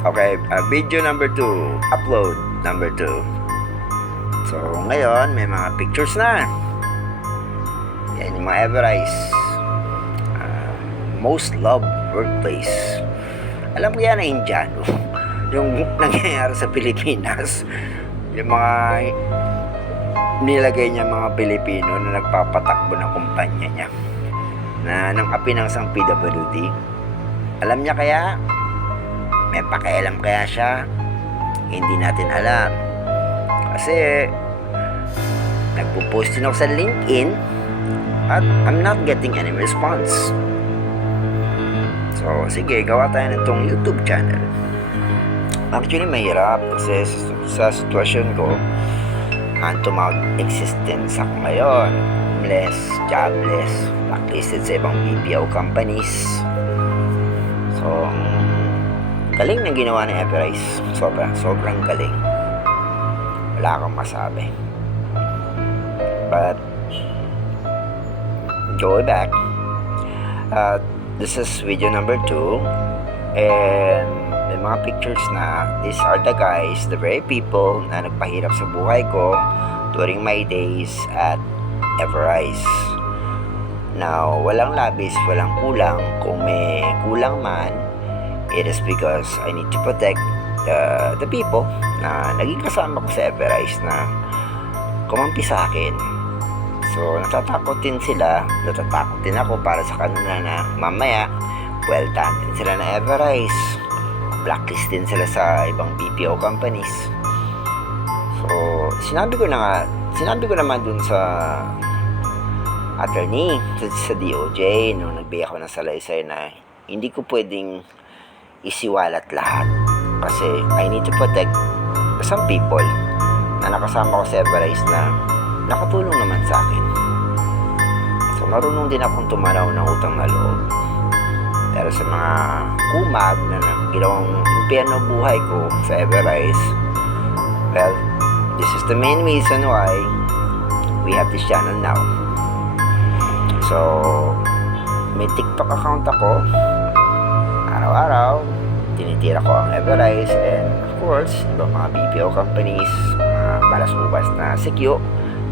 Okay, video number 2, upload number 2. So, ngayon, may mga pictures na. Yan yung mga Everrise. Most loved workplace. Alam ko yan na Indiano. Yung nangyayari sa Pilipinas. Yung mga nilagay niya mga Pilipino na nagpapatakbo ng kumpanya niya. Na nang api ng isang PWD. Alam niya kaya? May pakialam kaya siya? Hindi natin alam. Kasi nagpo-post din ako sa LinkedIn at I'm not getting any response. So, sige, gawa tayo nitong YouTube channel. Actually, mahirap kasi sa sitwasyon ko, hanto mag-existence ako ngayon. Homeless, jobless, blacklisted sa ibang BPO companies. So, galing na ginawa ni Everrise. Sobrang galing. Wala akong masabi. But, go back. This is video number 2. And, may mga pictures na. These are the guys, the very people na nagpahirap sa buhay ko during my days at Everrise. Now, walang labis, walang kulang. Kung may kulang man, it is because I need to protect the people na naging kasama ko sa Everrise na kumampi sa akin. So, natatakot din sila, natatakot din ako para sa kanila na mamaya, well done din sila na Everrise. Blacklist din sila sa ibang BPO companies. So, sinabi ko naman dun sa attorney, sa DOJ, nung nagbigay ako ng salaysay na hindi ko pwedeng isiwalat lahat kasi I need to protect some people na nakasama ko sa Everrise na nakatulong naman sa akin. So, marunong din akong tumanaw ng utang na loob. Pero sa mga kumag na ginawang impyerno buhay ko sa Everrise, well, this is the main reason why we have this channel now. So, may TikTok account ako. Araw-araw, tinitira ko ang Everrise and of course, ibang mga BPO companies, mga balas-ubas na sikyo,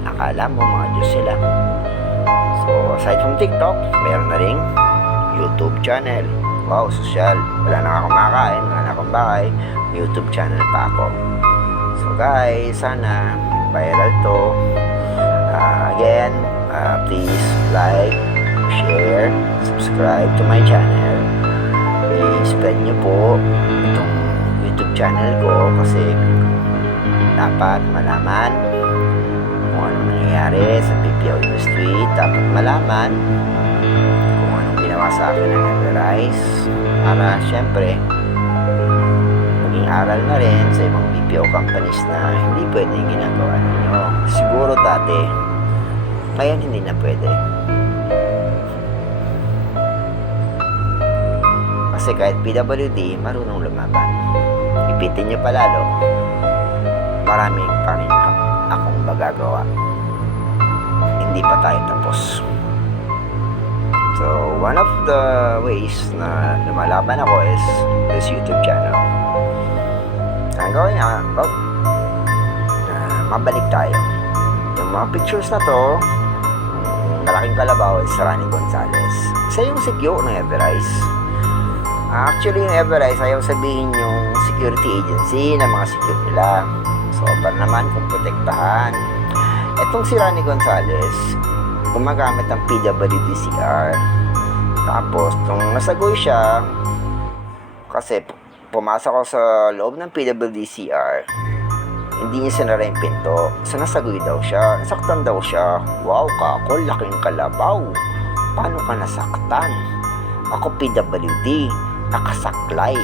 nakala mo mga Diyos sila. So, aside from TikTok, meron na ring YouTube channel. Wow, social. Wala na akong makain, wala na akong bahay. YouTube channel pa ako. So guys, sana viral to. Again, please like, share, subscribe to my channel. I-spread nyo po itong YouTube channel ko kasi dapat malaman kung anong nangyayari sa BPO industry. Dapat malaman kung anong ginawa sa akin ng Everrise para syempre maging aral na rin sa ibang BPO companies na hindi pwede yung ginagawa ninyo. Siguro dati, ngayon hindi na pwede. Kasi kahit PWD, marunong lumaban. Ipitin nyo palalo, maraming pa rin akong magagawa. Hindi pa tayo tapos. So, one of the ways na lumalaban ako is this YouTube channel. Ang gawin nga, mabalik tayo. Yung mga pictures na to, malaking kalabaw is Rani Gonzalez. Isa yung sikyo ng Everrise. Actually, yung Everrise, ayaw sabihin yung security agency na mga secure nila. So, para naman kung protektahan. Etong si Rani Gonzalez, gumagamit ng PWD-CR. Tapos, nung nasagoy siya, kasi pumasok ako sa loob ng PWD-CR, hindi niya sinara yung pinto. So, nasagoy daw siya. Nasaktan daw siya. Wow, kako, laking kalabaw. Paano ka nasaktan? Ako PWD, nakasaklay.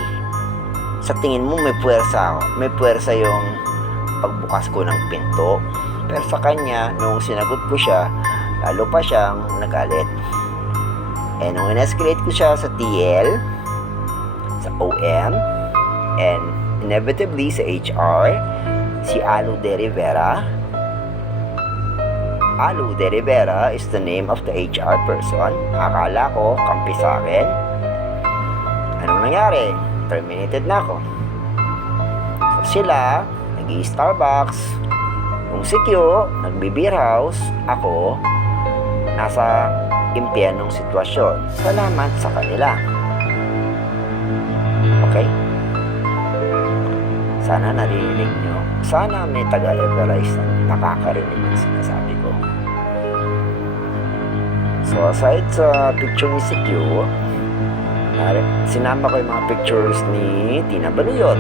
Sa tingin mo may puwersa yung pagbukas ko ng pinto. Pero sa kanya, nung sinagot ko siya, lalo pa siyang nagalit. And nung in-escalate ko siya sa TL, sa OM, and inevitably sa HR, si Alu de Rivera. Alu de Rivera is the name of the HR person. Akala ko, kampi sa akin. Anong nangyari? Terminated na ako. Sila, nag-i-Starbucks. Yung si Q, nagbe-beer house. Ako, nasa impyernong sitwasyon. Salamat sa kanila. Okay? Sana narinig nyo. Sana may taga-Everise na nakakarinig ng sinasabi ko. So, aside sa picture ni si Q, sinama ko yung mga pictures ni Tina Baluyot,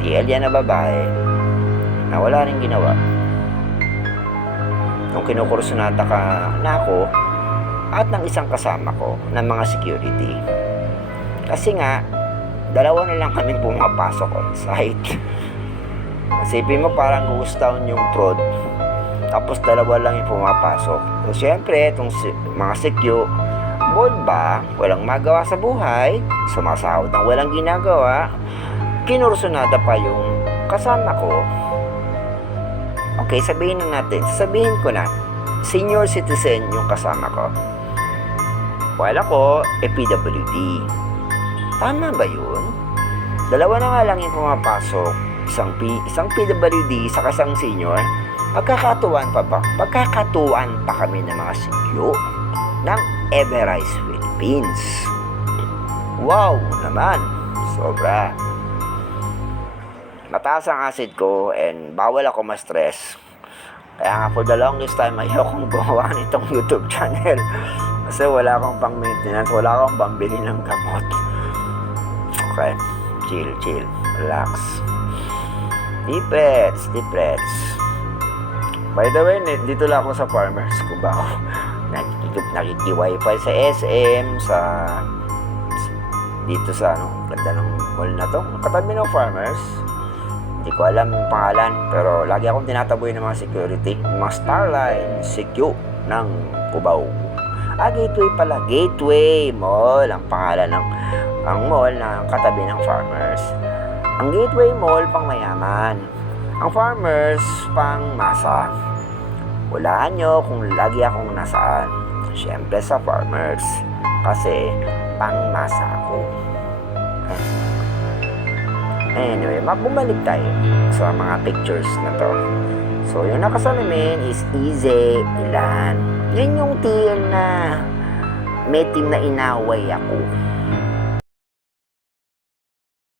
ni Elia na babae, na wala rin ginawa. Nung kinukursunada ka na ako, at ng isang kasama ko ng mga security. Kasi nga, dalawa na lang kami pumapasok on site. Isipin mo parang ghost town yung prod, tapos dalawa lang yung pumapasok. So, syempre, itong mga secure, bold ba, walang magawa sa buhay, sumasahod ng walang ginagawa, kinursunada pa yung kasama ko. Okay, sabihin ko na, senior citizen yung kasama ko. While ako, PWD. Tama ba yun? Dalawa na nga lang yung pumapasok, isang PWD sa isang senior. Pagkakatuan pa kami ng mga sikyo ng Everise Philippines. Wow naman, sobra. Mataas ang acid ko and bawal ako ma-stress. Kaya nga for the longest time, ayaw kong gumawa nitong YouTube channel. Kasi wala akong pang maintenance, wala akong pambili ng gamot. Okay, chill, relax. Deep breaths. By the way, dito lang ako sa Farmers Cubao. Nakiki-wifi sa SM, dito sa ganda ng mall na to. Katabi ng Farmers. Hindi ko alam yung pangalan, pero lagi akong tinataboy ng mga security. Mga Starline, Secure ng Cubao. Gateway pala. Gateway Mall ang pangalan ng mall na katabi ng Farmers. Ang Gateway Mall pang mayaman. Ang Farmers pang masa. Hulaan nyo kung lagi akong nasaan. Siyempre sa Farmers. Kasi pang masa ako. Anyway, bumalik tayo sa mga pictures na to. So, yung nakasalamin is Easy Ilan. Yun yung TL na may team na inaway ako.